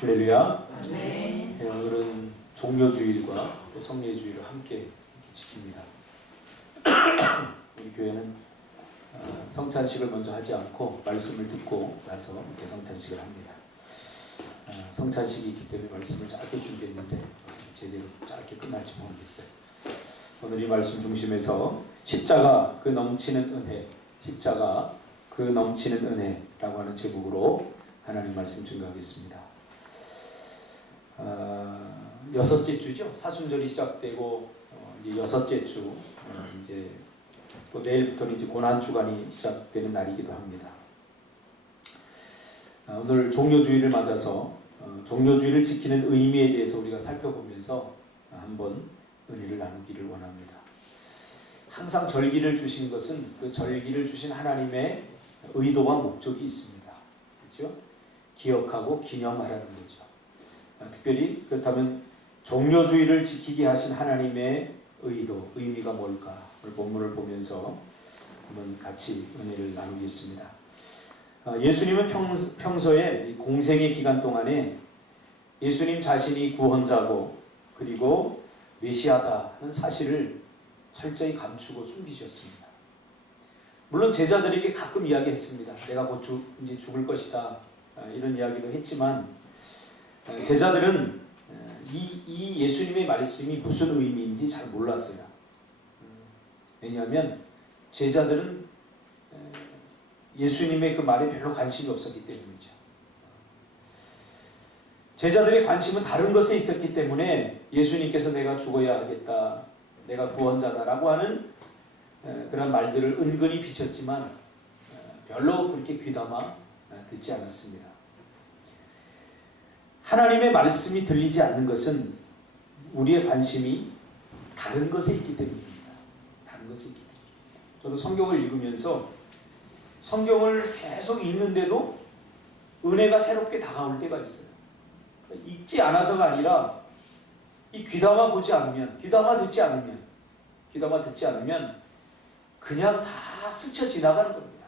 할렐루야. 네, 오늘은 종료주일과 또 성례주일을 함께 이렇게 지킵니다. 우리 교회는 성찬식을 먼저 하지 않고 말씀을 듣고 나서 이렇게 성찬식을 합니다. 성찬식이 있기 때문에 말씀을 짧게 준비했는데 제대로 짧게 끝날지 모르겠어요. 오늘 이 말씀 중심에서 십자가 그 넘치는 은혜, 십자가 그 넘치는 은혜라고 하는 제목으로 하나님 말씀 증거하겠습니다. 여섯째 주죠. 사순절이 시작되고 이제 여섯째 주, 이제 또 내일부터는 이제 고난 주간이 시작되는 날이기도 합니다. 오늘 종료주일을 맞아서 종료주일을 지키는 의미에 대해서 우리가 살펴보면서 한번 은혜를 나누기를 원합니다. 항상 절기를 주신 것은 그 절기를 주신 하나님의 의도와 목적이 있습니다. 그렇죠? 기억하고 기념하라는 거죠. 특별히 그렇다면 종료주일을 지키게 하신 하나님의 의도, 의미가 뭘까? 오늘 본문을 보면서 한번 같이 은혜를 나누겠습니다. 예수님은 평소에 공생의 기간 동안에 예수님 자신이 구원자고 그리고 메시아다 하는 사실을 철저히 감추고 숨기셨습니다. 물론 제자들에게 가끔 이야기했습니다. 내가 곧 이제 죽을 것이다, 이런 이야기도 했지만 제자들은 이 예수님의 말씀이 무슨 의미인지 잘 몰랐어요. 왜냐하면 제자들은 예수님의 그 말에 별로 관심이 없었기 때문이죠. 제자들의 관심은 다른 것에 있었기 때문에 예수님께서 내가 죽어야 하겠다, 내가 구원자다라고 하는 그런 말들을 은근히 비쳤지만 별로 그렇게 귀담아 듣지 않았습니다. 하나님의 말씀이 들리지 않는 것은 우리의 관심이 다른 것에 있기 때문입니다. 다른 것에 있기 때문에. 저도 성경을 읽으면서 성경을 계속 읽는데도 은혜가 새롭게 다가올 때가 있어요. 읽지 않아서가 아니라 이 귀담아 보지 않으면, 귀담아 듣지 않으면 그냥 다 스쳐 지나가는 겁니다.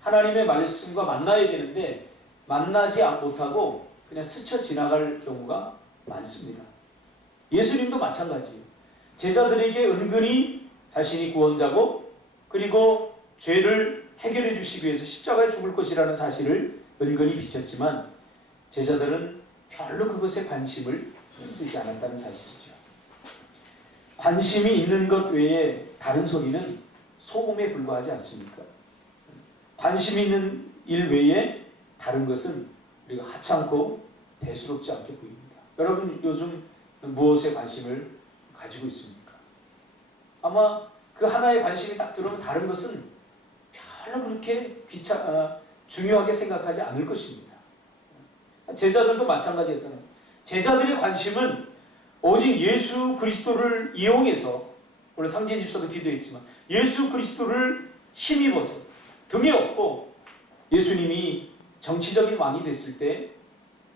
하나님의 말씀과 만나야 되는데 만나지 못하고 그냥 스쳐 지나갈 경우가 많습니다. 예수님도 마찬가지예요. 제자들에게 은근히 자신이 구원자고 그리고 죄를 해결해 주시기 위해서 십자가에 죽을 것이라는 사실을 은근히 비쳤지만 제자들은 별로 그것에 관심을 쓰지 않았다는 사실이죠. 관심이 있는 것 외에 다른 소리는 소음에 불과하지 않습니까? 관심 있는 일 외에 다른 것은 우리가 하찮고 대수롭지 않게 보입니다. 여러분 요즘 무엇에 관심을 가지고 있습니까? 아마 그 하나에 관심이 딱 들어오면 다른 것은 별로 그렇게 중요하게 생각하지 않을 것입니다. 제자들도 마찬가지였다는 거예요. 제자들의 관심은 오직 예수 그리스도를 이용해서, 오늘 상진 집사도 기도했지만 예수 그리스도를 힘입어서 등에 업고 예수님이 정치적인 왕이 됐을 때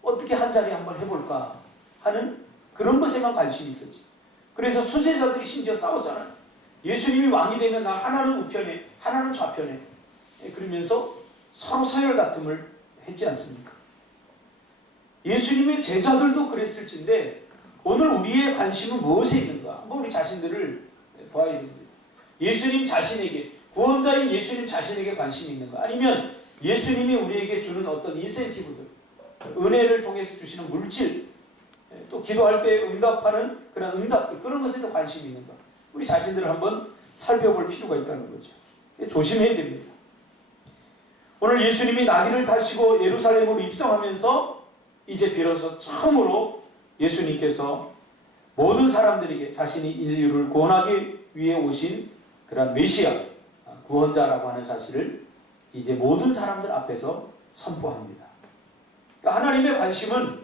어떻게 한 자리 한번 해볼까 하는 그런 것에만 관심이 있었지. 그래서 수제자들이 심지어 싸웠잖아요. 예수님이 왕이 되면 나 하나는 우편에 하나는 좌편에, 그러면서 서로 서열 다툼을 했지 않습니까? 예수님의 제자들도 그랬을진데 오늘 우리의 관심은 무엇에 있는가? 한번 우리 자신들을 보아야 됩니다. 예수님 자신에게, 구원자인 예수님 자신에게 관심이 있는가? 아니면 예수님이 우리에게 주는 어떤 인센티브들, 은혜를 통해서 주시는 물질, 또 기도할 때 응답하는 그런 응답들, 그런 것에도 관심이 있는가? 우리 자신들을 한번 살펴볼 필요가 있다는 거죠. 조심해야 됩니다. 오늘 예수님이 나귀를 타시고 예루살렘으로 입성하면서 이제 비로소 처음으로 예수님께서 모든 사람들에게 자신이 인류를 구원하기 위해 오신 그런 메시아, 구원자라고 하는 사실을 이제 모든 사람들 앞에서 선포합니다. 그러니까 하나님의 관심은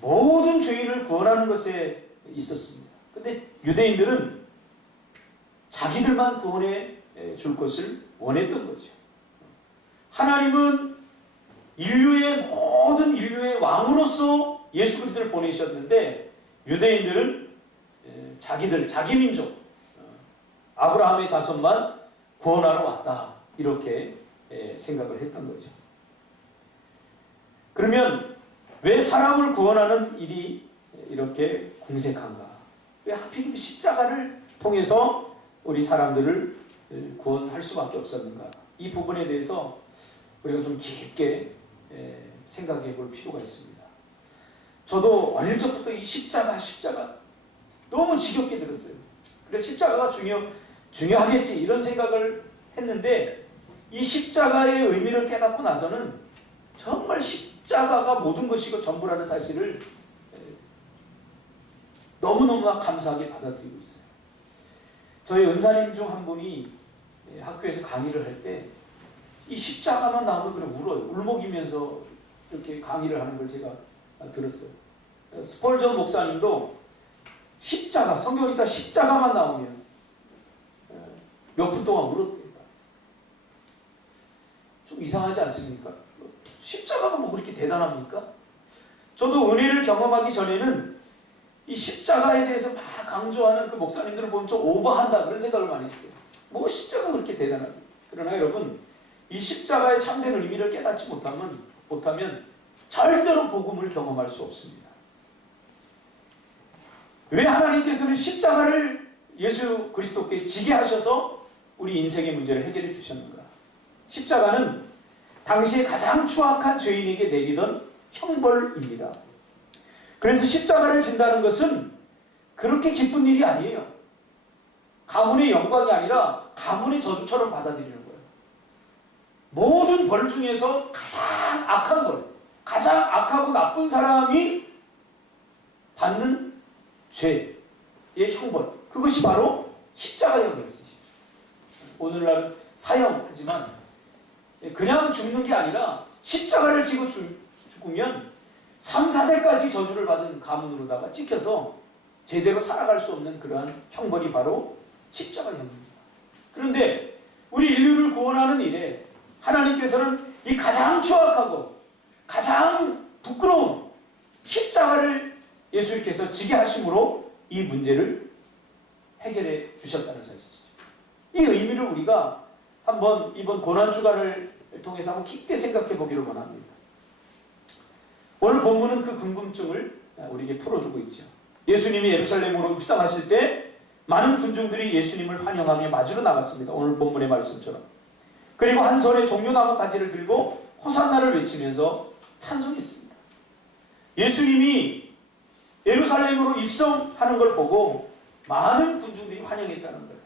모든 죄인을 구원하는 것에 있었습니다. 근데 유대인들은 자기들만 구원해 줄 것을 원했던 거죠. 하나님은 모든 인류의 왕으로서 예수 그리스도를 보내셨는데 유대인들은 자기 민족, 아브라함의 자손만 구원하러 왔다, 이렇게 생각을 했던 거죠. 그러면 왜 사람을 구원하는 일이 이렇게 궁색한가? 왜 하필 십자가를 통해서 우리 사람들을 구원할 수밖에 없었는가? 이 부분에 대해서 우리가 좀 깊게 생각해 볼 필요가 있습니다. 저도 어릴 적부터 이 십자가 너무 지겹게 들었어요. 그래서 십자가가 중요하겠지 이런 생각을 했는데 이 십자가의 의미를 깨닫고 나서는 정말 십자가가 모든 것이고 전부라는 사실을 너무너무나 감사하게 받아들이고 있어요. 저희 은사님 중 한 분이 학교에서 강의를 할 때 이 십자가만 나오면 그냥 울어요. 울먹이면서 이렇게 강의를 하는 걸 제가 들었어요. 스펄전 목사님도 십자가, 성경이니까 십자가만 나오면 몇 분 동안 울었대요. 좀 이상하지 않습니까? 십자가가 뭐 그렇게 대단합니까? 저도 은혜를 경험하기 전에는 이 십자가에 대해서 막 강조하는 그 목사님들을 보면 좀 오버한다 그런 생각을 많이 했어요. 뭐 십자가가 그렇게 대단하다. 그러나 여러분, 이 십자가의 참된 의미를 깨닫지 못하면 절대로 복음을 경험할 수 없습니다. 왜 하나님께서는 십자가를 예수 그리스도께 지게 하셔서 우리 인생의 문제를 해결해 주셨는가? 십자가는 당시에 가장 추악한 죄인에게 내리던 형벌입니다. 그래서 십자가를 진다는 것은 그렇게 기쁜 일이 아니에요. 가문의 영광이 아니라 가문의 저주처럼 받아들이는 거예요. 모든 벌 중에서 가장 악한 벌, 가장 악하고 나쁜 사람이 받는 죄의 형벌, 그것이 바로 십자가형이었어요. 오늘날은 사형하지만 그냥 죽는 게 아니라 십자가를 지고 죽으면 3, 4대까지 저주를 받은 가문으로다가 찍혀서 제대로 살아갈 수 없는 그러한 형벌이 바로 십자가형입니다. 그런데 우리 인류를 구원하는 일에 하나님께서는 이 가장 추악하고 가장 부끄러운 십자가를 예수님께서 지게 하심으로 이 문제를 해결해 주셨다는 사실이죠. 이 의미를 우리가 한번 이번 고난주간을 통해서 한번 깊게 생각해 보기를 원합니다. 오늘 본문은 그 궁금증을 우리에게 풀어주고 있죠. 예수님이 예루살렘으로 입성하실 때 많은 군중들이 예수님을 환영하며 맞으러 나갔습니다. 오늘 본문의 말씀처럼. 그리고 한 손에 종려나무 가지를 들고 호산나를 외치면서 찬송했습니다. 예수님이 예루살렘으로 입성하는 걸 보고 많은 군중들이 환영했다는 거예요.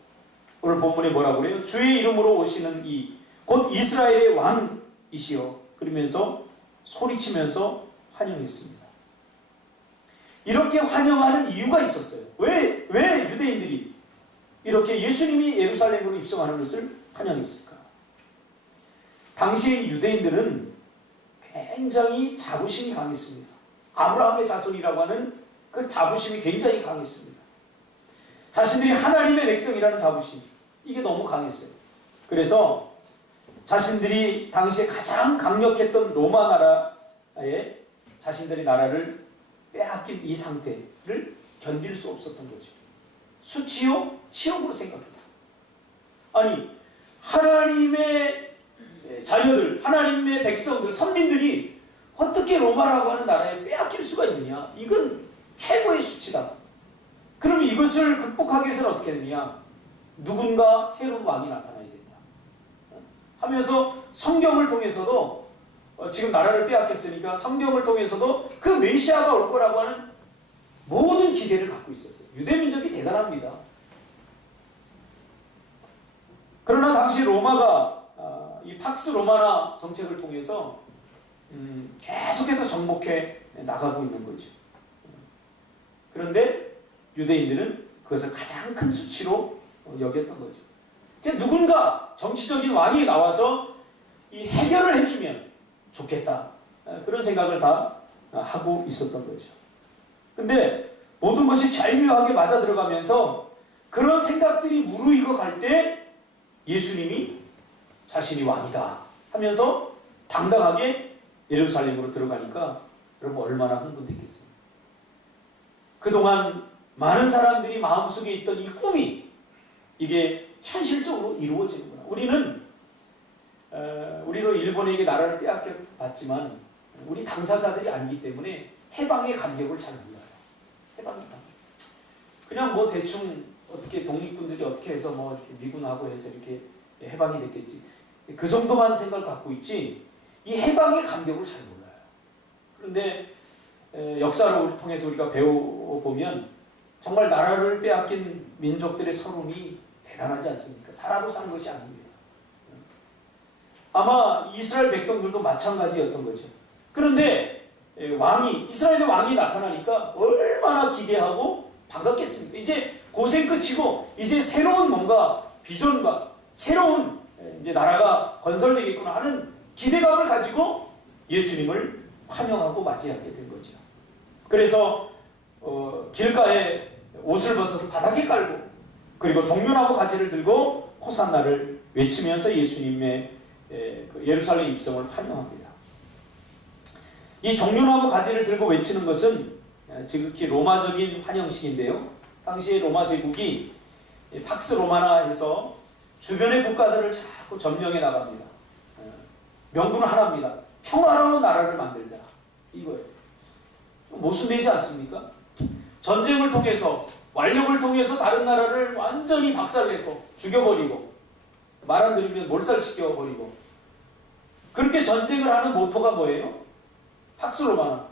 오늘 본문에 뭐라고 그래요? 주의 이름으로 오시는 이 곧 이스라엘의 왕이시여, 그러면서 소리치면서 환영했습니다. 이렇게 환영하는 이유가 있었어요. 왜 유대인들이 이렇게 예수님이 예루살렘으로 입성하는 것을 환영했을까? 당시 유대인들은 굉장히 자부심이 강했습니다. 아브라함의 자손이라고 하는 그 자부심이 굉장히 강했습니다. 자신들이 하나님의 백성이라는 자부심, 이게 너무 강했어요. 그래서 자신들이 당시에 가장 강력했던 로마 나라에 자신들의 나라를 빼앗긴 이 상태를 견딜 수 없었던 거죠. 수치요? 치욕으로 생각했어요. 아니, 하나님의 자녀들, 하나님의 백성들, 선민들이 어떻게 로마라고 하는 나라에 빼앗길 수가 있느냐? 이건 최고의 수치다. 그럼 이것을 극복하기 위해서는 어떻게 되느냐? 누군가 새로운 왕이 나타나야 된다 하면서 성경을 통해서도 지금 나라를 빼앗겼으니까 성경을 통해서도 그 메시아가 올 거라고 하는 모든 기대를 갖고 있었어요. 유대민족이 대단합니다. 그러나 당시 로마가 이 팍스 로마나 정책을 통해서 계속해서 정복해 나가고 있는 거죠. 그런데 유대인들은 그것을 가장 큰 수치로 여겼던 거죠. 누군가 정치적인 왕이 나와서 이 해결을 해주면 좋겠다, 그런 생각을 다 하고 있었던 거죠. 근데 모든 것이 절묘하게 맞아 들어가면서 그런 생각들이 무르익어 갈 때 예수님이 자신이 왕이다 하면서 당당하게 예루살렘으로 들어가니까 여러분 얼마나 흥분됐겠어요. 그동안 많은 사람들이 마음속에 있던 이 꿈이 이게 현실적으로 이루어지는구나. 우리도 일본에게 나라를 빼앗겨 봤지만 우리 당사자들이 아니기 때문에 해방의 간격을 잘 몰라요. 해방의 간격. 그냥 뭐 대충 어떻게 독립군들이 어떻게 해서 뭐 이렇게 미군하고 해서 이렇게 해방이 됐겠지. 그 정도만 생각을 갖고 있지 이 해방의 간격을 잘 몰라요. 그런데 역사를 통해서 우리가 배워보면 정말 나라를 빼앗긴 민족들의 서름이 대단하지 않습니까? 살아도 산 것이 아닙니다. 아마 이스라엘 백성들도 마찬가지였던 거죠. 그런데 이스라엘의 왕이 나타나니까 얼마나 기대하고 반갑겠습니까? 이제 고생 끝이고 이제 새로운 뭔가 비전과 새로운 이제 나라가 건설되겠구나 하는 기대감을 가지고 예수님을 환영하고 맞이하게 된 거죠. 그래서 길가에 옷을 벗어서 바닥에 깔고 그리고 종려나무 가지를 들고 호산나를 외치면서 예수님의 예루살렘 입성을 환영합니다. 이 종려나무 가지를 들고 외치는 것은 지극히 로마적인 환영식인데요. 당시에 로마 제국이 팍스 로마나에서 주변의 국가들을 자꾸 점령해 나갑니다. 명분은 하나입니다. 평화로운 나라를 만들자. 이거예요. 모순되지 않습니까? 전쟁을 통해서 완력을 통해서 다른 나라를 완전히 박살내고 죽여버리고 말 안 들으면 몰살시켜버리고 그렇게 전쟁을 하는 모토가 뭐예요? 팍스 로마나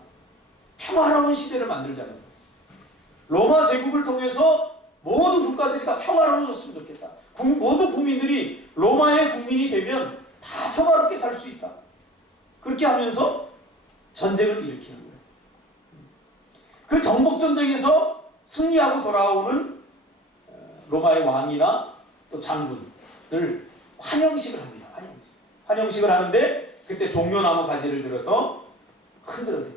평화로운 시대를 만들자는 거예요. 로마 제국을 통해서 모든 국가들이 다 평화로워졌으면 좋겠다. 모든 국민들이 로마의 국민이 되면 다 평화롭게 살 수 있다. 그렇게 하면서 전쟁을 일으키는 거예요. 그 정복전쟁에서 승리하고 돌아오는 로마의 왕이나 또 장군을 환영식을 합니다. 환영식을 하는데 그때 종려나무 가지를 들어서 흔들어댑니다.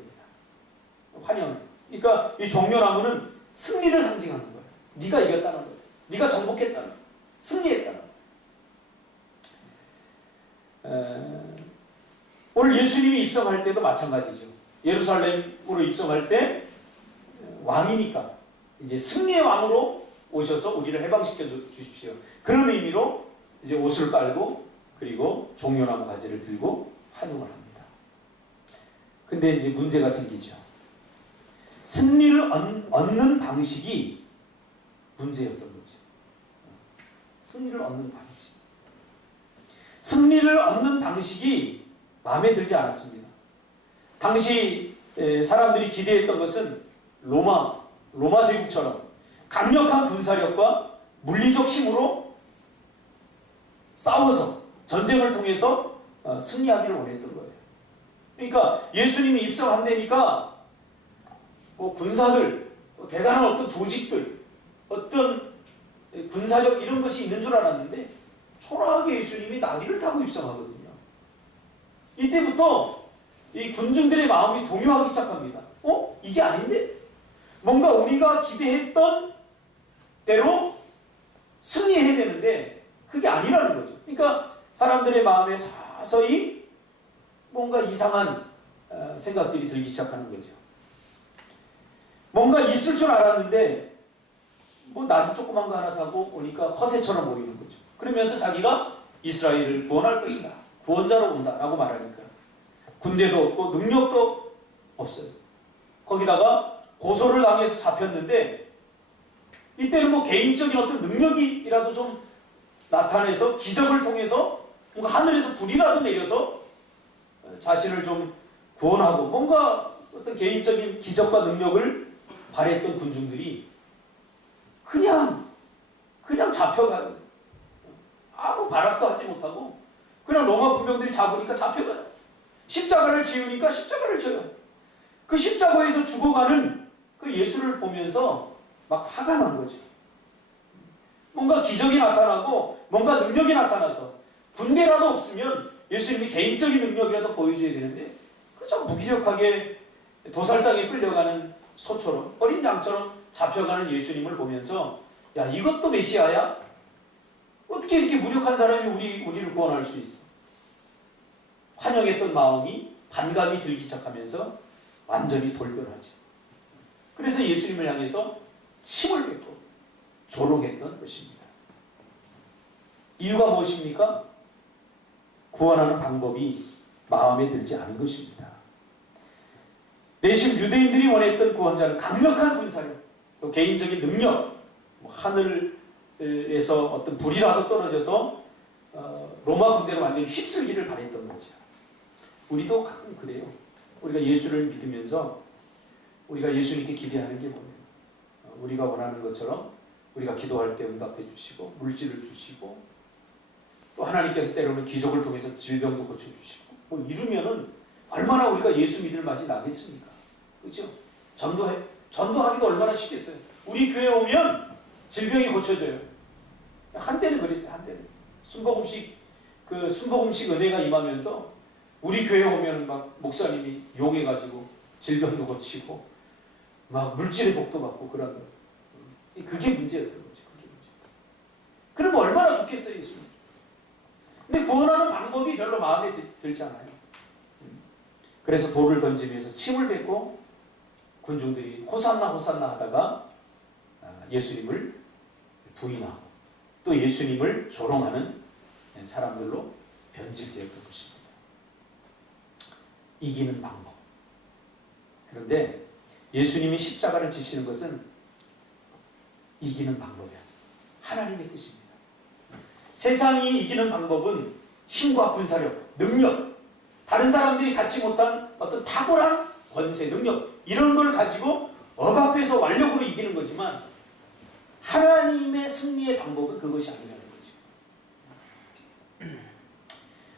환영. 그러니까 이 종려나무는 승리를 상징하는 거예요. 네가 이겼다는 거예요. 네가 정복했다는 거예요. 승리했다는 거예요. 오늘 예수님이 입성할 때도 마찬가지죠. 예루살렘으로 입성할 때 왕이니까 이제 승리의 왕으로 오셔서 우리를 해방시켜 주십시오. 그런 의미로 이제 옷을 깔고 그리고 종려나무 가지를 들고 환영을 합니다. 근데 이제 문제가 생기죠. 승리를 얻는 방식이 문제였던 거죠. 승리를 얻는 방식. 승리를 얻는 방식이 마음에 들지 않았습니다. 당시 사람들이 기대했던 것은 로마 제국처럼 강력한 군사력과 물리적 힘으로 싸워서 전쟁을 통해서 승리하기를 원했던 거예요. 그러니까 예수님이 입성한다니까 뭐 군사들, 또 대단한 어떤 조직들, 어떤 군사력 이런 것이 있는 줄 알았는데 초라하게 예수님이 나귀를 타고 입성하거든요. 이때부터 이 군중들의 마음이 동요하기 시작합니다. 이게 아닌데? 뭔가 우리가 기대했던 대로 승리해야 되는데 그게 아니라는 거죠. 그러니까 사람들의 마음에 서서히 뭔가 이상한 생각들이 들기 시작하는 거죠. 뭔가 있을 줄 알았는데 뭐 나도 조그만 거 하나 타고 오니까 허세처럼 보이는 거죠. 그러면서 자기가 이스라엘을 구원할 것이다. 구원자로 온다라고 말하니까 군대도 없고 능력도 없어요. 거기다가 고소를 당해서 잡혔는데 이때는 뭐 개인적인 어떤 능력이라도 좀 나타내서 기적을 통해서 뭔가 하늘에서 불이라도 내려서 자신을 좀 구원하고 뭔가 어떤 개인적인 기적과 능력을 발휘했던 군중들이 그냥 잡혀가요. 아무 발악도 하지 못하고 그냥 로마 군병들이 잡으니까 잡혀가요. 십자가를 지으니까 십자가를 져요. 그 십자가에서 죽어가는 그 예수를 보면서 막 화가 난 거죠. 뭔가 기적이 나타나고 뭔가 능력이 나타나서 군대라도 없으면 예수님이 개인적인 능력이라도 보여줘야 되는데 그저 무기력하게 도살장에 끌려가는 소처럼 어린 양처럼 잡혀가는 예수님을 보면서 야 이것도 메시아야? 어떻게 이렇게 무력한 사람이 우리를 구원할 수 있어? 환영했던 마음이 반감이 들기 시작하면서 완전히 돌변하죠. 그래서 예수님을 향해서 침을 뱉고 조롱했던 것입니다. 이유가 무엇입니까? 구원하는 방법이 마음에 들지 않은 것입니다. 대신 유대인들이 원했던 구원자는 강력한 군사력, 또 개인적인 능력, 하늘에서 어떤 불이라도 떨어져서 로마 군대로 완전히 휩쓸기를 바랬던 거죠. 우리도 가끔 그래요. 우리가 예수를 믿으면서 우리가 예수님께 기대하는 게 뭐예요? 우리가 원하는 것처럼 우리가 기도할 때 응답해 주시고 물질을 주시고 또 하나님께서 때로는 기적을 통해서 질병도 고쳐주시고 뭐 이러면은 얼마나 우리가 예수 믿을 맛이 나겠습니까? 그렇죠? 전도하기도 얼마나 쉽겠어요. 우리 교회 오면 질병이 고쳐져요. 한때는 그랬어요. 한때는 순복음식 은혜가 임하면서 우리 교회 오면 막 목사님이 용해가지고 질병도 고치고 막 물질의 복도 받고 그런 거. 그게 문제였던 거죠. 그게 문제. 그러면 얼마나 좋겠어요, 예수님. 근데 구원하는 방법이 별로 마음에 들지 않아요. 그래서 돌을 던지면서 침을 뱉고 군중들이 호산나 호산나 하다가 예수님을 부인하고 또 예수님을 조롱하는 사람들로 변질되었던 것입니다. 이기는 방법. 그런데 예수님이 십자가를 지시는 것은 이기는 방법이야. 하나님의 뜻입니다. 세상이 이기는 방법은 힘과 군사력, 능력, 다른 사람들이 갖지 못한 어떤 탁월한 권세, 능력 이런 걸 가지고 억압해서 완력으로 이기는 거지만 하나님의 승리의 방법은 그것이 아니라는 거죠.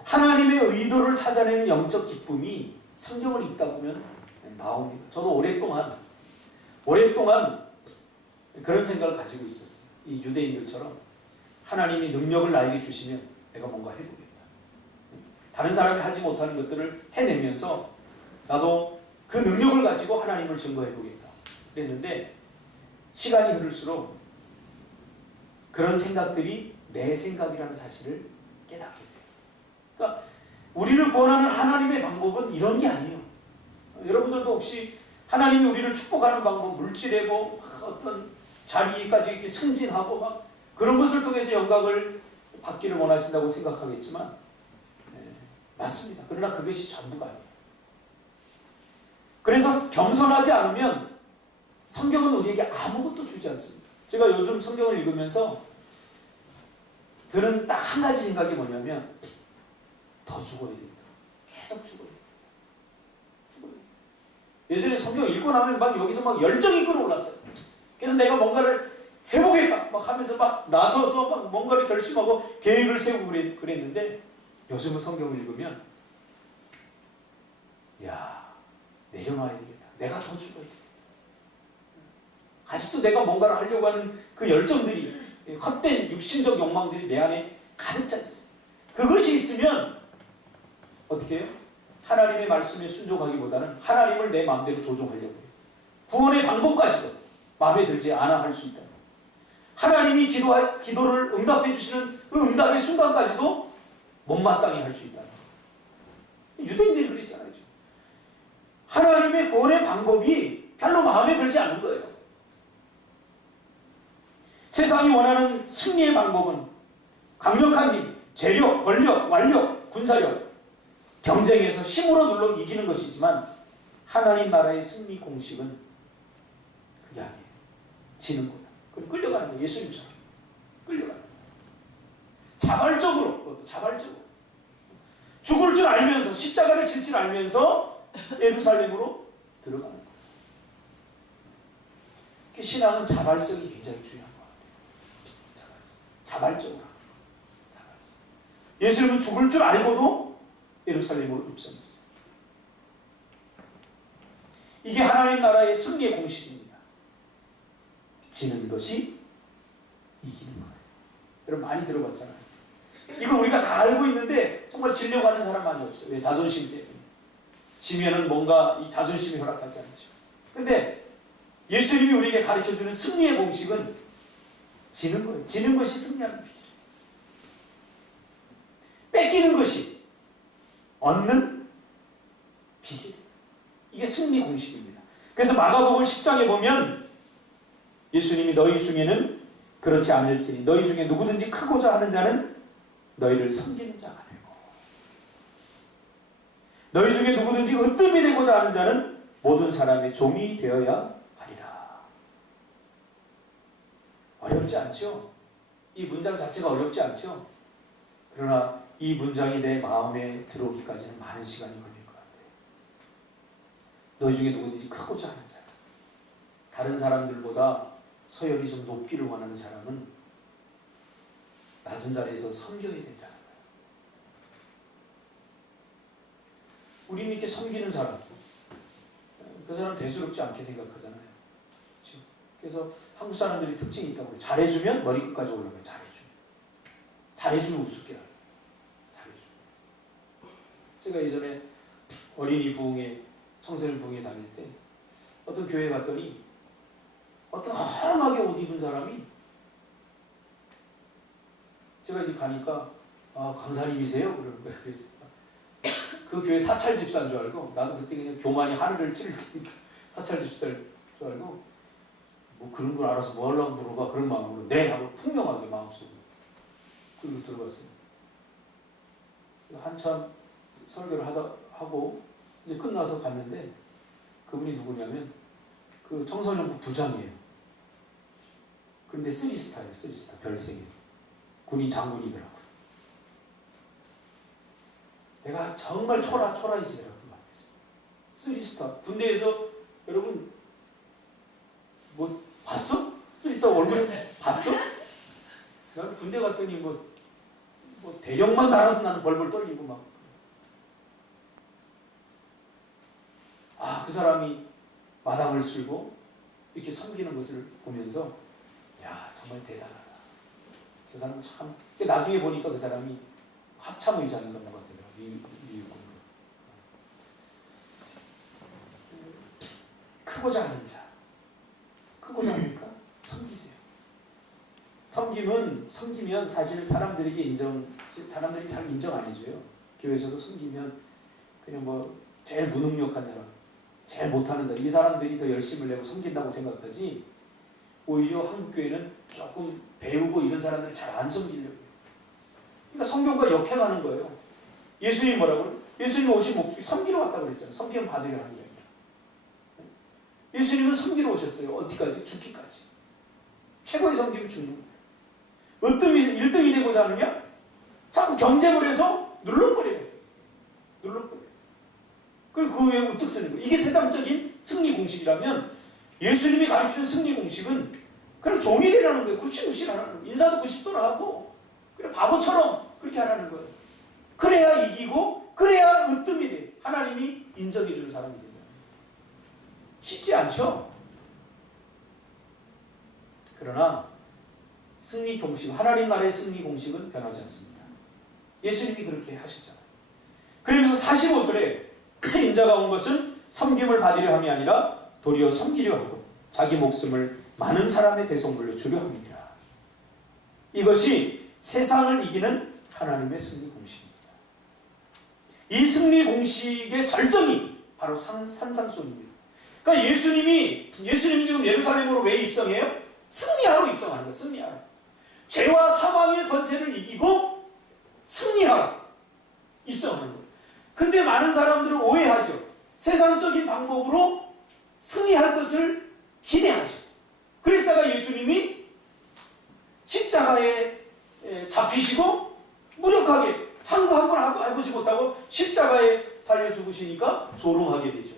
하나님의 의도를 찾아내는 영적 기쁨이 성경을 읽다 보면 나옵니다. 저도 오랫동안 그런 생각을 가지고 있었어요. 이 유대인들처럼 하나님이 능력을 나에게 주시면 내가 뭔가 해보겠다. 다른 사람이 하지 못하는 것들을 해내면서 나도 그 능력을 가지고 하나님을 증거해보겠다. 그랬는데 시간이 흐를수록 그런 생각들이 내 생각이라는 사실을 깨닫게 돼요. 그러니까 우리를 구원하는 하나님의 방법은 이런 게 아니에요. 여러분들도 혹시 하나님이 우리를 축복하는 방법, 물질이고 어떤 자리까지 이렇게 승진하고 막 그런 것을 통해서 영광을 받기를 원하신다고 생각하겠지만 맞습니다. 그러나 그것이 전부가 아니에요. 그래서 겸손하지 않으면 성경은 우리에게 아무것도 주지 않습니다. 제가 요즘 성경을 읽으면서 드는 딱 한 가지 생각이 뭐냐면 더 죽어야 된다. 계속 죽어야 된다. 예전에 성경 읽고 나면 막 여기서 막 열정이 끌어올랐어요. 그래서 내가 뭔가를 해보겠다 막 하면서 막 나서서 막 뭔가를 결심하고 계획을 세우고 그랬는데 요즘은 성경을 읽으면 야 내려놔야 되겠다. 내가 더 죽어야 되겠다. 아직도 내가 뭔가를 하려고 하는 그 열정들이 헛된 육신적 욕망들이 내 안에 가득 차 있어요. 그것이 있으면 어떻게 해요? 하나님의 말씀에 순종하기보다는 하나님을 내 마음대로 조종하려고 해요. 구원의 방법까지도 마음에 들지 않아 할 수 있다. 하나님이 기도를 응답해 주시는 그 응답의 순간까지도 못마땅히 할 수 있다. 유대인들이 그랬잖아요. 하나님의 구원의 방법이 별로 마음에 들지 않는 거예요. 세상이 원하는 승리의 방법은 강력한 힘, 재력, 권력, 완력, 군사력, 경쟁에서 힘으로 눌러 이기는 것이지만 하나님 나라의 승리 공식은 그게 아니에요. 지는 거야. 그럼 끌려가는 거예요. 예수님처럼. 끌려가는 거예요. 자발적으로, 그것도 자발적으로. 죽을 줄 알면서, 십자가를 질 줄 알면서 예루살렘으로 들어가는 거예요. 신앙은 자발성이 굉장히 중요한 것 같아요. 자발적으로. 예수님은 죽을 줄 알고도 예루살렘으로 입성했어요. 이게 하나님 나라의 승리의 공식입니다. 지는 것이 이기는 거예요. 여러분 많이 들어봤잖아요. 이거 우리가 다 알고 있는데 정말 지려고 하는 사람 많이 없어요. 왜? 자존심 때문에. 지면은 뭔가 이 자존심이 허락하지 않죠. 근데 예수님이 우리에게 가르쳐주는 승리의 공식은 지는 거예요. 지는 것이 승리하는 비결이에요. 뺏기는 것이 얻는 비결. 이게 승리 공식입니다. 그래서 마가복음 10장에 보면 예수님이 너희 중에는 그렇지 않을지니 너희 중에 누구든지 크고자 하는 자는 너희를 섬기는 자가 되고 너희 중에 누구든지 으뜸이 되고자 하는 자는 모든 사람의 종이 되어야 하리라. 어렵지 않죠? 이 문장 자체가 어렵지 않죠? 그러나 이 문장이 내 마음에 들어오기까지는 많은 시간이 걸릴 것 같아요. 너희 중에 누구든지 크고자 하는 사람, 다른 사람들보다 서열이 좀 높기를 원하는 사람은 낮은 자리에서 섬겨야 된다는 거예요. 우리는 이렇게 섬기는 사람, 그 사람 대수롭지 않게 생각하잖아요. 그렇죠? 그래서 한국 사람들이 특징이 있다고 해요. 잘해주면 머리끝까지 올라가요. 잘해주면 우습게 하요. 잘해주면. 제가 예전에 어린이 부흥회, 청소년 부흥회 다닐 때 어떤 교회 갔더니 어떤 허름하게 옷 입은 사람이, 제가 이제 가니까 강사님이세요? 그러는 거예요. 그래서 그 교회 사찰 집사인 줄 알고, 나도 그때 그냥 교만이 하늘을 찔 사찰 집사인 줄 알고, 뭐 그런 걸 알아서 뭐 하려고 물어봐, 그런 마음으로 네 하고 투명하게 마음속으로 그리고 들어갔어요. 한참 설교를 하고 이제 끝나서 갔는데, 그분이 누구냐면 그 청소년부 부장이에요. 그런데 3스타예요. 3스타 별세계 군인 장군이더라고요. 내가 정말 초라이지라고 말했어요. 3스타 군대에서, 여러분 뭐 봤어? 3스타 얼굴 봤어? 난 군대 갔더니 뭐 대령만 달아도 나는 벌벌 떨리고 막. 그 사람이 마당을 쓸고 이렇게 섬기는 것을 보면서, 야, 정말 대단하다. 그 사람 참. 나중에 보니까 그 사람이 합참의장인가 뭐가 되더라고요. 미국군. 크고자 하는 자. 크고자 하니까 섬기세요. 섬기면 사실 사람들이 잘 인정 안 해줘요. 교회에서도 섬기면 그냥 뭐 제일 무능력한 사람, 제일 못하는 사람, 이 사람들이 더 열심을 내고 섬긴다고 생각하지, 오히려 한국교회는 조금 배우고 이런 사람들을 잘 안 섬기려고 해요. 그러니까 성경과 역행하는 거예요. 예수님 뭐라고요? 예수님 오신 목적이 섬기러 왔다고 그랬잖아요. 섬기면 받으려 하는 게 아니라. 예수님은 섬기러 오셨어요. 어디까지? 죽기까지. 최고의 섬김은 죽는 거예요. 어떤 1등이 되고자 하느냐? 자꾸 경쟁을 해서 눌러버려요. 그리고 그 위에 우뚝 서는 거예요. 이게 세상적인 승리 공식이라면, 예수님이 가르치는 승리 공식은 그냥 종이 되라는 거예요. 굽신굽신 하라는 거예요. 인사도 90도로 하고, 그래 바보처럼 그렇게 하라는 거예요. 그래야 이기고, 그래야 으뜸이 돼. 하나님이 인정해주는 사람이 된다. 쉽지 않죠? 그러나 승리 공식, 하나님 나라의 승리 공식은 변하지 않습니다. 예수님이 그렇게 하셨잖아요. 그러면서 45절에 인자가 온 것은 섬김을 받으려 함이 아니라 도리어 섬기려 하고 자기 목숨을 많은 사람의 대속물로 주려 함이니라. 이것이 세상을 이기는 하나님의 승리 공식입니다. 이 승리 공식의 절정이 바로 산상수훈입니다. 그러니까 예수님이 지금 예루살렘으로 왜 입성해요? 승리하러 입성하는 거예요. 승리하러. 죄와 사망의 권세를 이기고 승리하러 입성하는 거예요. 근데 많은 사람들은 오해하죠. 세상적인 방법으로 승리할 것을 기대하죠. 그랬다가 예수님이 십자가에 잡히시고 무력하게 한 거 한 번 해보지 못하고 십자가에 달려 죽으시니까 조롱하게 되죠.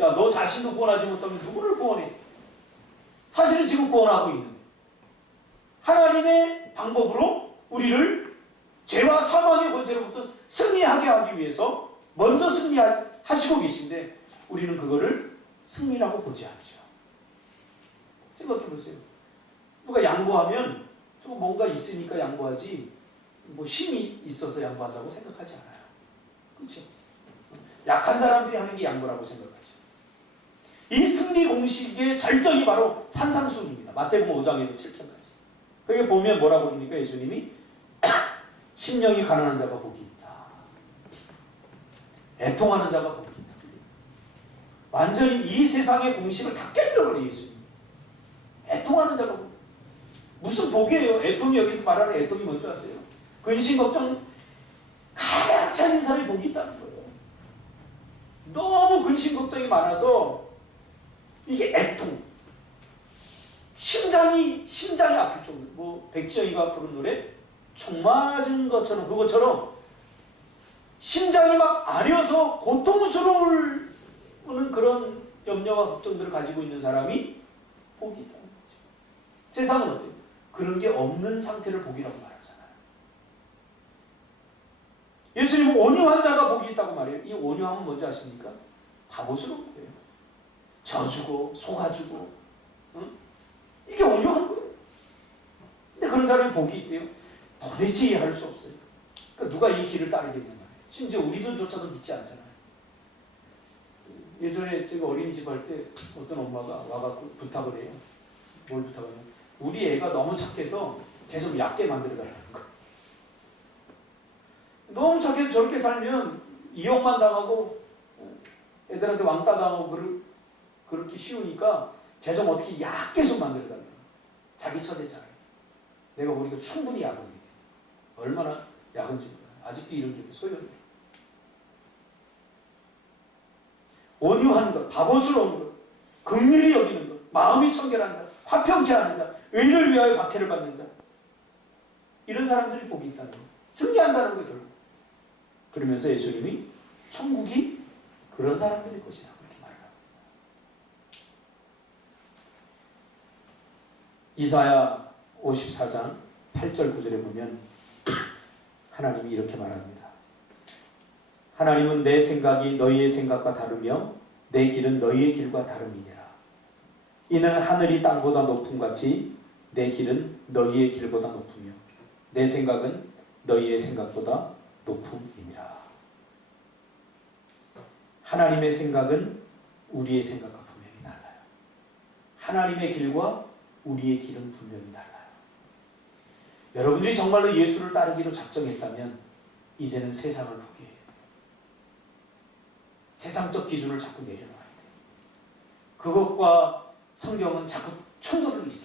야, 너 자신도 구원하지 못하면 누구를 구원해? 사실은 지금 구원하고 있는 하나님의 방법으로 우리를 죄와 사망의 권세로부터 승리하게 하기 위해서 먼저 승리하시고 계신데, 우리는 그거를 승리라고 보지 않죠. 생각해 보세요. 누가 양보하면 좀 뭔가 있으니까 양보하지, 뭐 힘이 있어서 양보한다고 생각하지 않아요. 그렇죠? 약한 사람들이 하는 게 양보라고 생각하죠. 이 승리 공식의 절정이 바로 산상수훈입니다. 마태복음 5장에서 7장까지. 거기에 보면 뭐라고 그럽니까? 예수님이 심령이 가난한 자가 복이 있다. 애통하는 자가 복이 있다. 완전히 이 세상의 공식을 다 깨뜨려버려요. 예수님. 애통하는 자가 복. 무슨 복이에요? 애통이, 여기서 말하는 애통이 뭔지 아세요? 근심 걱정 가득 찬 사람이 복이 있다는 거예요. 너무 근심 의심 걱정이 많아서 이게 애통, 심장이 아플 정도. 뭐 백지영이가 부른 노래 총 맞은 것처럼, 그것처럼 심장이 막 아려서 고통스러울 그런 염려와 걱정들을 가지고 있는 사람이 복이 있다는 거죠. 세상은 어때요? 그런 게 없는 상태를 복이라고 말하잖아요. 예수님은 온유한 자가 복이 있다고 말해요. 이 온유함은 뭔지 아십니까? 바보스러운 거예요. 져주고 속아주고, 응? 이게 온유한 거예요. 근데 그런 사람이 복이 있대요. 도대체 이해할 수 없어요. 그러니까 누가 이 길을 따르겠냐 말이에요. 심지어 우리들조차도 믿지 않잖아요. 예전에 제가 어린이집 할 때 어떤 엄마가 와갖고 부탁을 해요. 뭘 부탁하냐? 우리 애가 너무 착해서 쟤 좀 얕게 만들어달라는 거. 너무 착해서 저렇게 살면 이용만 당하고 애들한테 왕따 당하고 그렇게 쉬우니까 쟤 좀 어떻게 얕게 좀 만들어달라는 거. 자기 처세잖아요. 내가 보니까 충분히 약은 얼마나 약은지 몰라요. 아직도 이런 게 소용이에요. 온유한 것, 바보스러운 것, 긍휼히 여기는 것, 마음이 청결한 자, 화평케 하는 자, 의를 위하여 박해를 받는 자, 이런 사람들이 복이 있다는 거예요. 승리한다는 거예요, 결국. 그러면서 예수님이 천국이 그런 사람들의 것이다, 그렇게 말을 합니다. 이사야 54장 8절 9절에 보면 하나님이 이렇게 말합니다. 하나님은 내 생각이 너희의 생각과 다르며 내 길은 너희의 길과 다름이니라. 이는 하늘이 땅보다 높음 같이 내 길은 너희의 길보다 높으며 내 생각은 너희의 생각보다 높음이니라. 하나님의 생각은 우리의 생각과 분명히 달라요. 하나님의 길과 우리의 길은 분명히 달라요. 여러분들이 정말로 예수를 따르기로 작정했다면 이제는 세상을 포기해요. 세상적 기준을 자꾸 내려놔야 돼요. 그것과 성경은 자꾸 충돌을 일으키고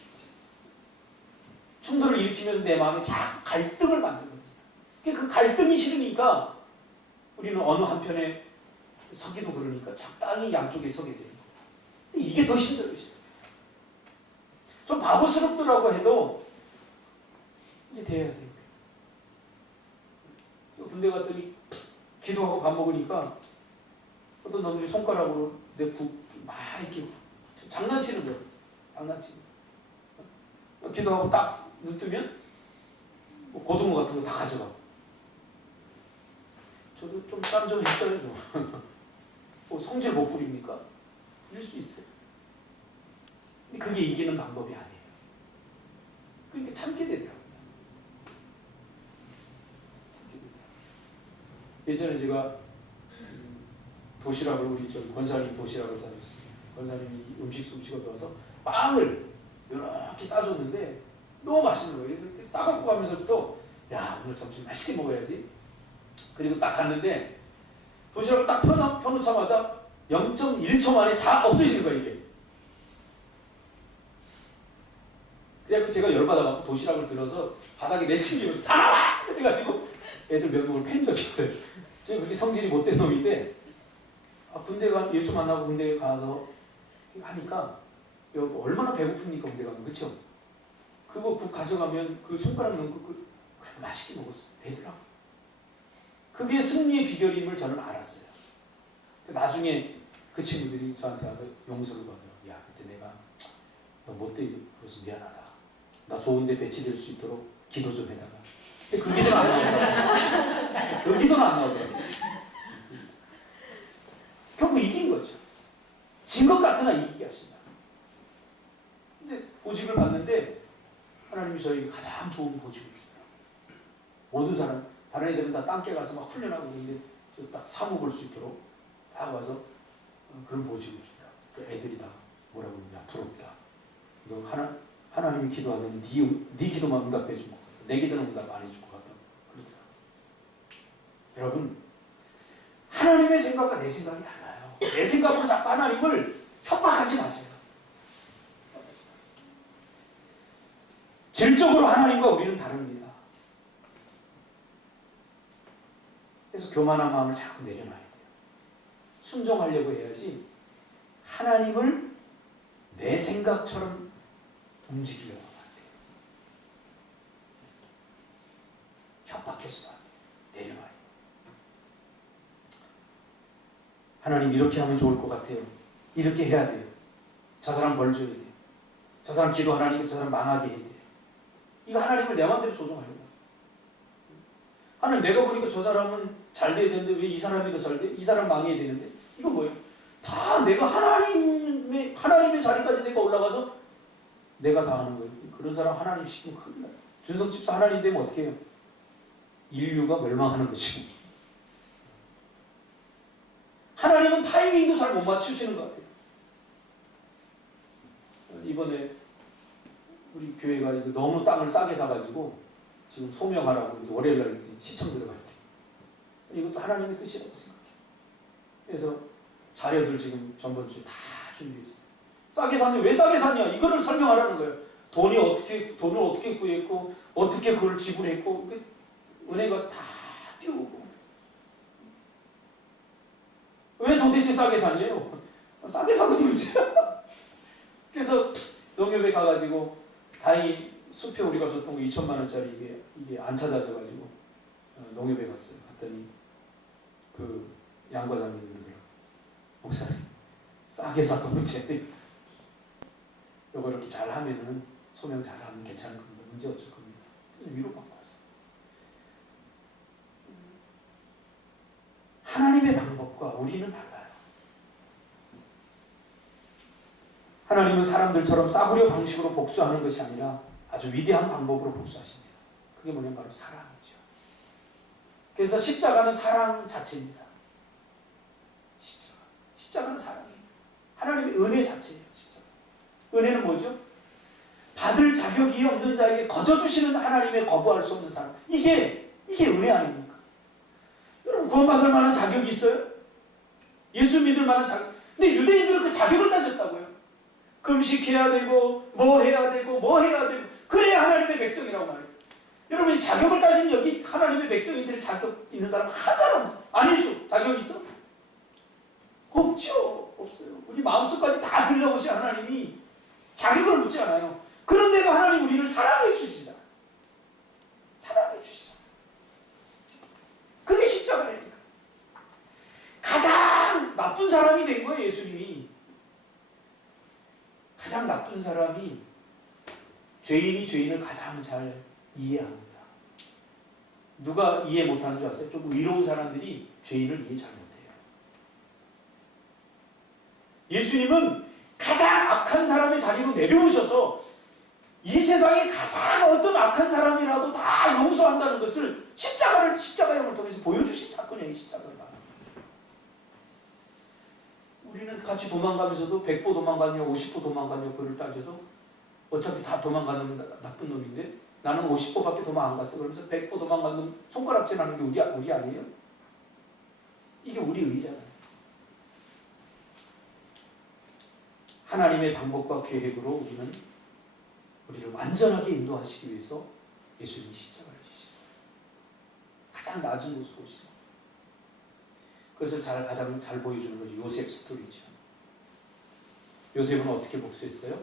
충돌을 일으키면서 내 마음에 자꾸 갈등을 만들거든요. 그 갈등이 싫으니까 우리는 어느 한편에 서기도 그러니까 적당히 양쪽에 서게 되는 거예요. 근데 이게 더 힘들어요. 좀 바보스럽더라고 해도 이제 돼야 돼요. 군대 갔더니 기도하고 밥 먹으니까 어떤 놈들이 손가락으로 내 국 막 이렇게 장난치는 거예요. 장난치는 거. 기도하고 딱 눈 뜨면 뭐 고등어 같은 거 다 가져가고. 저도 좀 쌈 좀 했어요. 좀. 뭐 성질 못 부립니까? 부릴 수 있어요. 근데 그게 이기는 방법이 아니에요. 그러니까 참게 되더라고요. 참게 되더라고요. 예전에 제가 도시락을 우리 권사님 도시락을 사줬어요. 권사님이 음식을 넣어서 빵을 이렇게 싸줬는데 너무 맛있는 거예요. 그래서 싸갖고 가면서부터 야 오늘 점심 맛있게 먹어야지. 그리고 딱 갔는데 도시락을 딱 펴놓자마자 0.1초 만에 다 없어지는 거예요 이게. 그래서 제가 열받아갖고 도시락을 들어서 바닥에 내치면서 다 나와! 해가지고 애들 면목을 팬 적이 있어요. 제가 그렇게 성질이 못된 놈인데 예수 만나고 군대에 가서 하니까 얼마나 배고픕니까 군대 가면. 그쵸? 그거 국 가져가면 그 손가락 넣고 그래 맛있게 먹었어요. 되더라고요. 그게 승리의 비결임을 저는 알았어요. 나중에 그 친구들이 저한테 와서 용서를 받더라고요. 야 그때 내가 너 못되게 그래서 미안하다. 나 좋은데 배치될 수 있도록 기도 좀 해다가. 근데 그 기도는 안 나오더라고요. 그 기도는 안 나오더라고요. 결국 이긴 거죠. 진 것 같으나 이기게 하신다. 근데 보직을 받는데 하나님이 저에게 가장 좋은 보직을 주더라고요. 모든 사람, 다른 애들은 다 땅께 가서 막 훈련하고 있는데 딱 사무 볼 수 있도록 딱 와서 그런 보직을 주더라고요. 그 애들이 다 뭐라고 그러냐, 부럽다. 너 하나님이 기도하더니 네 기도만 응답해 주고 내 기도는 응답 안 해줄 것 같다. 그러더라고요. 여러분, 하나님의 생각과 내 생각이 달라요. 내 생각으로 자꾸 하나님을 협박하지 마세요. 질적으로 하나님과 우리는 다릅니다. 그래서 교만한 마음을 자꾸 내려놔야 돼요. 순종하려고 해야지 하나님을 내 생각처럼 움직이려고 하면 안 돼요. 협박해서도 안 돼요. 내려놔요. 하나님 이렇게 하면 좋을 것 같아요. 이렇게 해야 돼요. 저 사람 벌 줘야 돼요. 저 사람 기도하라니까 저 사람 망하게 해야 돼요. 이거 하나님을 내 마음대로 조종하려고. 하나님 내가 보니까 저 사람은 잘 돼야 되는데 왜 이 사람이 더 잘 돼? 이 사람 망해야 되는데? 이거 뭐예요? 다 내가 하나님의 자리까지 내가 올라가서 내가 다 하는 거예요. 그런 사람 하나님 시키면 큰일 나요. 준석 집사 하나님 되면 어떻게 해요? 인류가 멸망하는 거지. 하나님은 타이밍도 잘 못 맞추시는 것 같아요. 이번에 우리 교회가 이거 너무 땅을 싸게 사가지고 지금 소명하라고 월요일날 시청 들어갈 때 이것도 하나님의 뜻이라고 생각해요. 그래서 자료들 지금 전번주에 다 준비했어요. 싸게 샀는데 왜 싸게 샀냐? 이거를 설명하라는 거예요. 돈을 어떻게 구했고 어떻게 그걸 지불했고 은행 가서 다 띄우고 왜 도대체 싸게 샀냐요? 싸게 사는 문제야. 그래서 농협에 가가지고 다행히 숲에 우리가 줬던 거 2천만 원짜리 이게 안 찾아져가지고 농협에 갔어요. 갔더니 그 양과장님 그러더라고요. 목사님 싸게 샀던 문제. 요거 이렇게 잘하면은 소명 잘하면 괜찮을 겁니다. 문제 없을 겁니다. 위로받고 왔어요. 하나님의 방법과 우리는 달라요. 하나님은 사람들처럼 싸구려 방식으로 복수하는 것이 아니라 아주 위대한 방법으로 복수하십니다. 그게 뭐냐면 바로 사랑이죠. 그래서 십자가는 사랑 자체입니다. 십자가는 사랑이에요. 하나님의 은혜 자체예요. 십자가. 은혜는 뭐죠? 받을 자격이 없는 자에게 거저주시는 하나님의 거부할 수 없는 사랑. 이게 은혜 아닙니까? 여러분 구원받을 만한 자격이 있어요? 예수 믿을 만한 자격. 근데 유대인들은 그 자격을 따졌다고요. 금식해야 되고 뭐 해야 되고 그래야 하나님의 백성이라고 말해요. 여러분 이 자격을 따지면 여기 하나님의 백성이 될 자격 있는 사람 한 사람 아니수 자격 있어? 없죠. 없어요. 우리 마음속까지 다 들여다보신 하나님이 자격을 묻지 않아요. 그런데도 하나님 우리를 사랑해 주시잖아요. 사랑해 주시잖아요. 그게 십자가입니다. 가장 나쁜 사람이 된 거예요. 예수님이. 가장 나쁜 사람이 죄인이 죄인을 가장 잘 이해합니다. 누가 이해 못하는 줄 아세요? 좀 의로운 사람들이 죄인을 이해 잘 못해요. 예수님은 가장 악한 사람의 자리로 내려오셔서 이 세상에 가장 어떤 악한 사람이라도 다 용서한다는 것을 십자가형을 통해서 보여주신 사건이에요. 십자가가. 우리는 같이 도망가면서도 100보 도망갔냐 50보 도망갔냐 그걸 따져서 어차피 다 도망가는 나쁜 놈인데 나는 50보밖에 도망 안 갔어. 그러면서 100보 도망간 놈 손가락질 하는 게 우리 아니에요? 이게 우리 의잖아요. 하나님의 방법과 계획으로 우리를 완전하게 인도하시기 위해서 예수님이 십자가를 지시고 가장 낮은 곳으로 오시고 그것을 가장 잘 보여주는 것이 요셉 스토리죠. 요셉은 어떻게 복수했어요?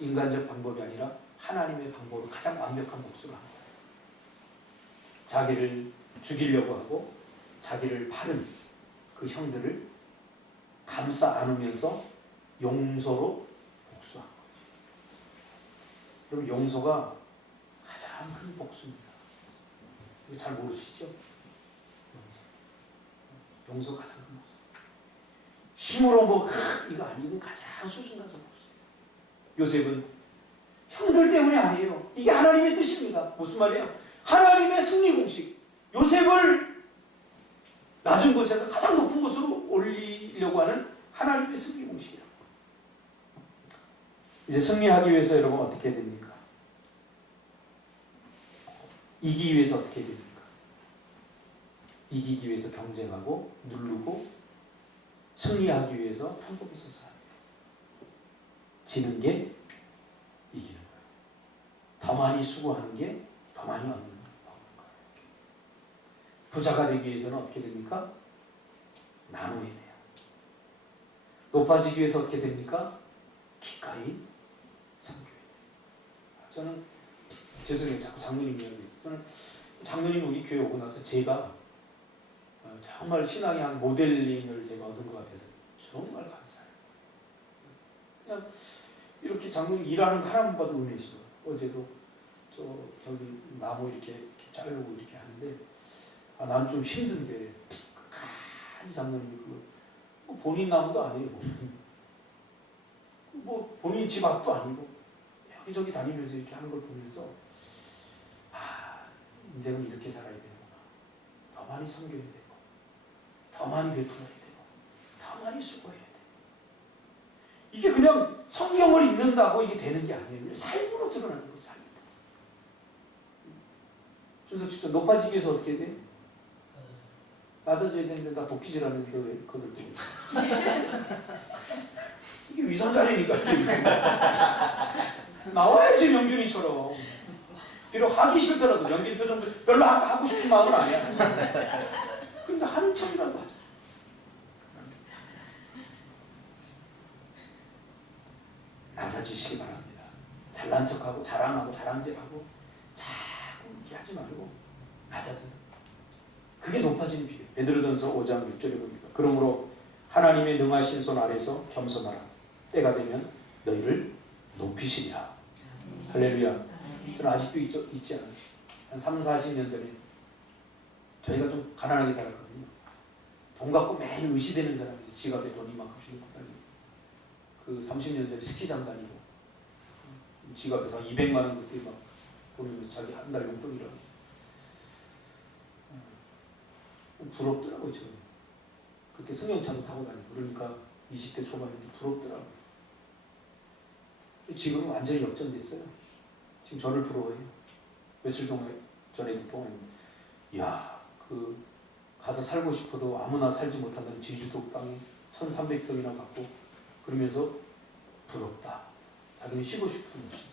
인간적 방법이 아니라 하나님의 방법으로 가장 완벽한 복수를 한 거예요. 자기를 죽이려고 하고 자기를 파는 그 형들을 감싸 안으면서 용서로 복수한 거죠. 그럼 용서가 가장 큰 복수입니다. 이거 잘 모르시죠? 용서 가장 큰 복수. 힘으로 이거 아니고 가장 수준 낮은 복수예요. 요셉은 형들 때문이 아니에요. 이게 하나님의 뜻입니다. 무슨 말이에요? 하나님의 승리 공식. 요셉을 낮은 곳에서 가장 높은 곳으로 올리려고 하는 하나님의 승리 공식이에요. 이제 승리하기 위해서 여러분 어떻게 해야 됩니까? 이기기 위해서 어떻게 해야 됩니까? 이기기 위해서 경쟁하고 누르고 승리하기 위해서 편법이 있어서 지는 게 이기는 거예요. 더 많이 수고하는 게 더 많이 얻는 거예요. 부자가 되기 위해서는 어떻게 됩니까? 나눠야 돼요. 높아지기 위해서 어떻게 됩니까? 기꺼이 섬겨야 돼요. 저는 죄송해요. 자꾸 장로님 이야기했어요. 저는 장로님 우리 교회 오고 나서 제가 정말 신앙의 한 모델링을 제가 얻은 것 같아서 정말 감사해요. 그냥 이렇게 장로님 일하는 거 하나만 봐도 은혜시죠. 어제도 저기 나무 이렇게 자르고 이렇게 하는데 나는 좀 힘든데 끝까지 장로님이 뭐 본인 나무도 아니에요. 뭐 본인 집 앞도 아니고 여기저기 다니면서 이렇게 하는 걸 보면서 인생은 이렇게 살아야 되는구나. 더 많이 섬겨야 되고 더 많이 베풀어야 되고 더 많이 수고해야 되고 이게 그냥 성경을 읽는다고 이게 되는 게 아니에요. 삶으로 드러나는 거예요. 삶. 준석 집사 높아지기 위해서 어떻게 돼? 낮아져야 되는데 나 도끼질하는 그들도 이게 위선자리니까 이게 위선자리. 나와야지 명균이처럼. 비록 하기 싫더라도 명균 표정 별로 하고 싶은 마음은 아니야. 근데 하는 척이라도 하자. 낮아지시기 바랍니다. 잘난 척하고 자랑하고 자랑질하고 자꾸 이렇게 하지 말고 낮아져요. 그게 높아지는 비결. 베드로전서 5장 6절에 봅니다. 그러므로 하나님의 능하신 손 아래서 겸손하라. 때가 되면 너희를 높이시리라. 할렐루야. 저는 아직도 있지 않아요. 한 3, 40년 전에 저희가 좀 가난하게 살았거든요. 돈 갖고 매일 의시되는 사람이죠. 지갑에 돈이 막 없이 넣고 다니고. 그 30년 전에 스키장 다니고 지갑에서 200만 원 그때 막 보내면서 자기 한 달 용돈이라고. 부럽더라고요. 저는. 그때 승용차도 타고 다니고 그러니까 20대 초반인데 부럽더라고요. 지금은 완전히 역전됐어요. 지금 저를 부러워해요. 며칠 전에도 통화했는데 이야 가서 살고 싶어도 아무나 살지 못한다는 제주도 땅에 1300평이나 갖고 그러면서 부럽다. 자기는 쉬고 싶은 곳인데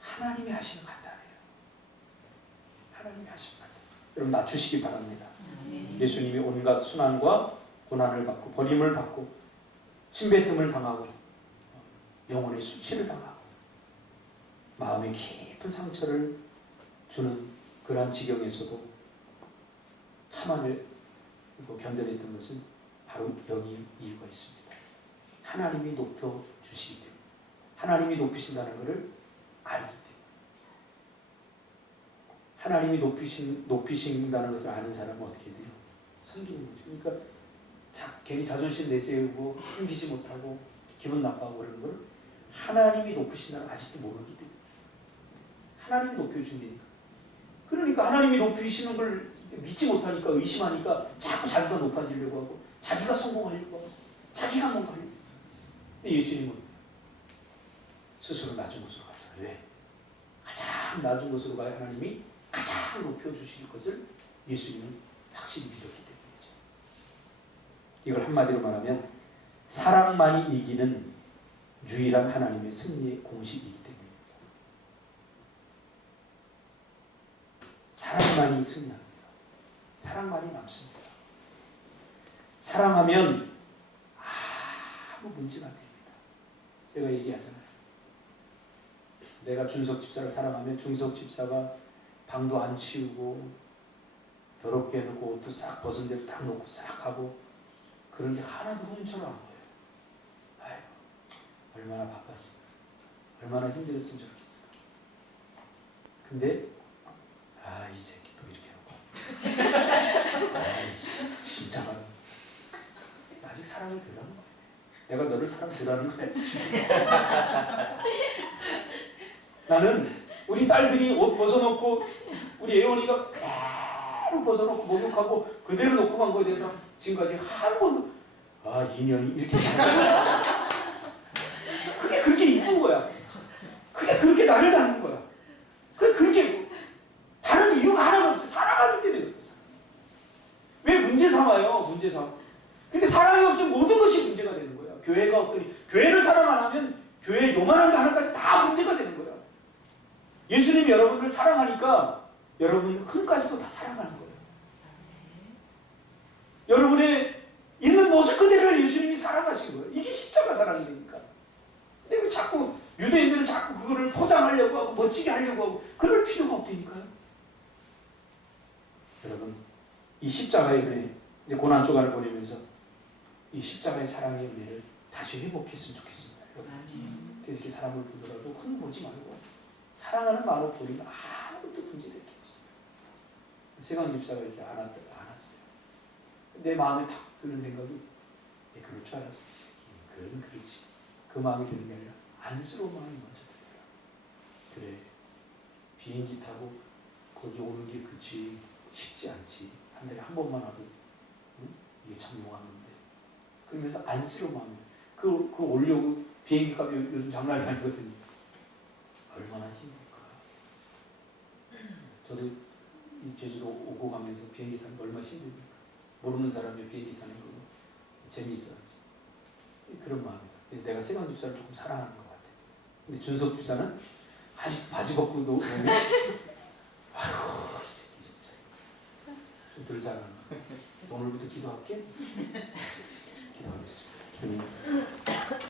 하나님이 하시는 간단해요. 하나님이 하시는 간단해요. 여러분 낮추시기 바랍니다. 예수님이 온갖 순환과 고난을 받고 버림을 받고 침뱉음을 당하고 영혼의 수치를 당하고 마음의 깊은 상처를 주는 그러한 지경에서도 참아내고 견뎌냈던 것은 바로 여기 이유가 있습니다. 하나님이 높여주시기 때문에 하나님이 높이신다는 것을 알기 때문에 하나님이 높이신다는 것을 아는 사람은 어떻게 돼요? 섬기는 거죠. 그러니까 괜히 자존심 내세우고 섬기지 못하고 기분 나빠하고 그러는 걸 하나님이 높이신다는 아직도 모르기 때문에 하나님이 높여주신다니까. 그러니까 하나님이 높이시는 걸 믿지 못하니까 의심하니까 자꾸 자기가 높아지려고 하고 자기가 성공하려고 하고 자기가 뭔가 하려고. 근데 예수님은 스스로 낮은 곳으로 가잖아요. 왜? 가장 낮은 곳으로 가야 하나님이 가장 높여주실 것을 예수님은 확실히 믿었기 때문이죠. 이걸 한마디로 말하면 사랑만이 이기는 유일한 하나님의 승리의 공식이기 때문입니다. 사랑만이 승리합니다. 사랑만이 남습니다. 사랑하면 아무 문제가 안 됩니다. 제가 얘기하잖아요. 내가 준석 집사를 사랑하면 준석 집사가 방도 안 치우고 더럽게 해놓고 옷도 싹 벗은 대로 딱 놓고 싹 하고 그런 게 하나도 훔쳐는 안 보여요. 아이고 얼마나 바빴을까. 얼마나 힘들었으면 좋겠을까. 근데 이 새끼 또 이렇게 하고 진짜 아직 사랑이 덜 하는 거야. 내가 너를 사랑 덜 하는 거야. 나는 우리 딸들이 옷 벗어놓고 우리 예원이가 그대로 벗어놓고 목욕하고 그대로 놓고 간 거에 대해서 지금까지 한 번도 인연이 이렇게 그게 그렇게 이쁜 거야. 그게 그렇게 나를 닮은 거야. 그게 그렇게 다른 이유가 하나도 없어요. 사랑하기 때문에 그래요. 왜 문제 삼아요? 문제 삼아. 그러니까 사랑이 없으면 모든 것이 문제가 되는 거야. 교회가 어떠니 교회를 사랑 안 하면 교회 요만한 거 하나까지 다 문제가 되는 거야. 예수님이 여러분을 사랑하니까 여러분 흠까지도 다 사랑하는 거예요. 여러분의 있는 모습 그대로를 예수님이 사랑하신 거예요. 이게 십자가 사랑이니까. 근데 왜 자꾸 유대인들은 자꾸 그거를 포장하려고 하고 멋지게 하려고 하고 그럴 필요가 없다니까요. 여러분, 이 십자가의 은혜, 이제 고난 주간을 보내면서 이 십자가의 사랑의 은혜를 다시 회복했으면 좋겠습니다. 여러분. 그래서 이렇게 사람을 보더라도 흔 보지 말고 사랑하는 마음을 보이면 아무것도 문제될 게 없어요. 세강 집사가 이렇게 안았어요. 내 마음에 딱 드는 생각이 그럴 줄 알았어. 그러면 그렇지. 그 마음이 드는 게 아니라 안쓰러운 마음이 먼저 들더라. 그래, 비행기 타고 거기 오는 게 그치 쉽지 않지. 한 달에 한 번만 와도 응? 이게 참 용하는데. 그러면서 안쓰러운 마음이 그 오려고 비행기 값이 요즘 장난이 아니거든요. 얼마나 힘들까. 저도 이 제주도 오고 가면서 비행기 타는 거 얼마나 힘듭니까. 모르는 사람이 비행기 타는 거 재미있어야지. 그런 마음이다. 내가 세강 집사를 조금 사랑하는 것 같아. 근데 준석 집사는 아직도 바지 벗고 노면 아휴 이 새끼 진짜 좀 덜 사랑하는. 오늘부터 기도할게. 기도하겠습니다. 주님.